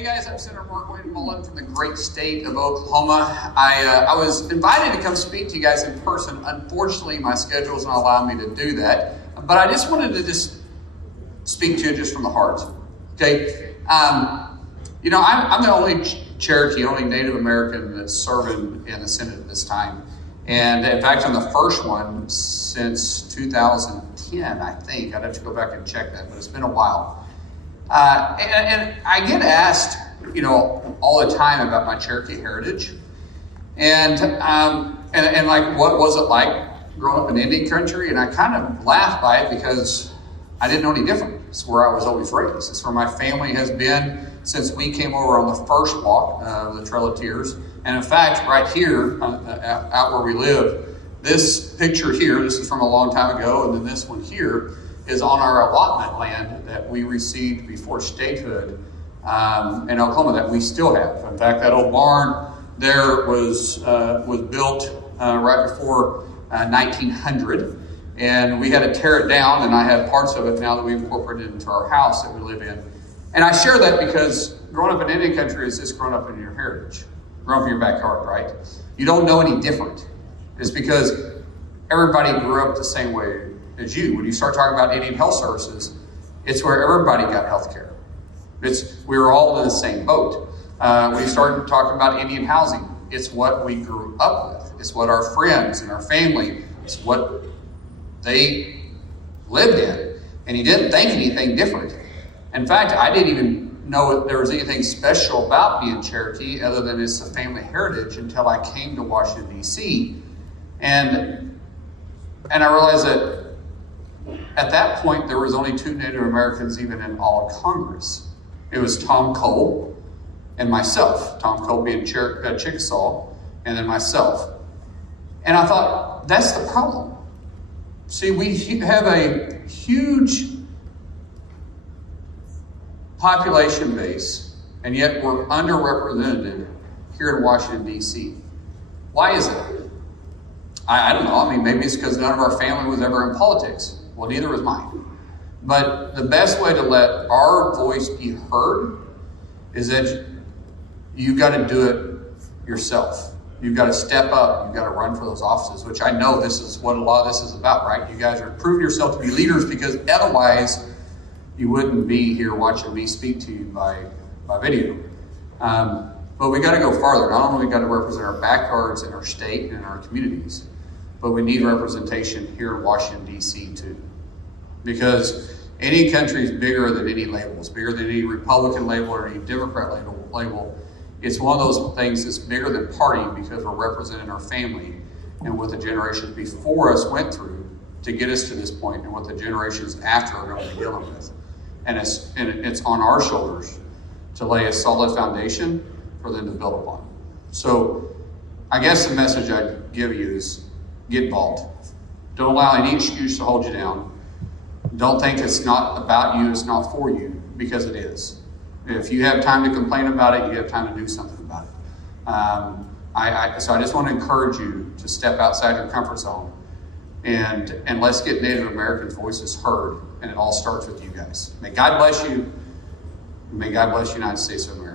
Hey guys, I'm Senator Markwayne Mullin from the great state of Oklahoma. I was invited to come speak to you guys in person. Unfortunately, my schedule does not allow me to do that. But I just wanted to speak to you just from the heart. Okay, I'm the only Cherokee, only Native American that's serving in the Senate at this time. And in fact, I'm the first one since 2010, I think. I'd have to go back and check that, but it's been a while. And I get asked, all the time about my Cherokee heritage, and like, what was it like growing up in Indian country? And I kind of laugh by it because I didn't know any different. It's where I was always raised. It's where my family has been since we came over on the first walk of the Trail of Tears. And in fact, right here, out where we live, this picture here, this is from a long time ago, and then this one here is on our allotment land that we received before statehood in Oklahoma that we still have. In fact, that old barn there was built right before 1900, and we had to tear it down, and I have parts of it now that we incorporated into our house that we live in. And I share that because growing up in Indian country is just growing up in your heritage, growing up in your backyard, right? You don't know any different. It's because everybody grew up the same way as you. When you start talking about Indian health services, it's where everybody got health care. We were all in the same boat. When you start talking about Indian housing, it's what we grew up with. It's what our friends and our family, it's what they lived in. And you didn't think anything different. In fact, I didn't even know if there was anything special about being Cherokee other than it's a family heritage until I came to Washington, D.C. And I realized that at that point, there was only two Native Americans even in all of Congress. It was Tom Cole and myself. Tom Cole being Chickasaw, and then myself. And I thought, that's the problem. See, we have a huge population base, and yet we're underrepresented here in Washington, D.C. Why is it? I don't know. I mean, maybe it's because none of our family was ever in politics. Well, neither was mine. But the best way to let our voice be heard is that you've got to do it yourself. You've got to step up. You've got to run for those offices, which I know this is what a lot of this is about, right? You guys are proving yourself to be leaders because otherwise you wouldn't be here watching me speak to you by video. But we got to go farther. Not only we got to represent our backyards in our state and in our communities, but we need representation here in Washington, D.C. too. Because any country is bigger than any label. It's bigger than any Republican label or any Democrat label. It's one of those things that's bigger than party because we're representing our family and what the generations before us went through to get us to this point and what the generations after are going to be dealing with. And it's on our shoulders to lay a solid foundation for them to build upon. So I guess the message I'd give you is get involved. Don't allow any excuse to hold you down. Don't think it's not about you, it's not for you, because it is. If you have time to complain about it, you have time to do something about it. So I just want to encourage you to step outside your comfort zone and let's get Native Americans' voices heard, and it all starts with you guys. May God bless you. May God bless the United States of America.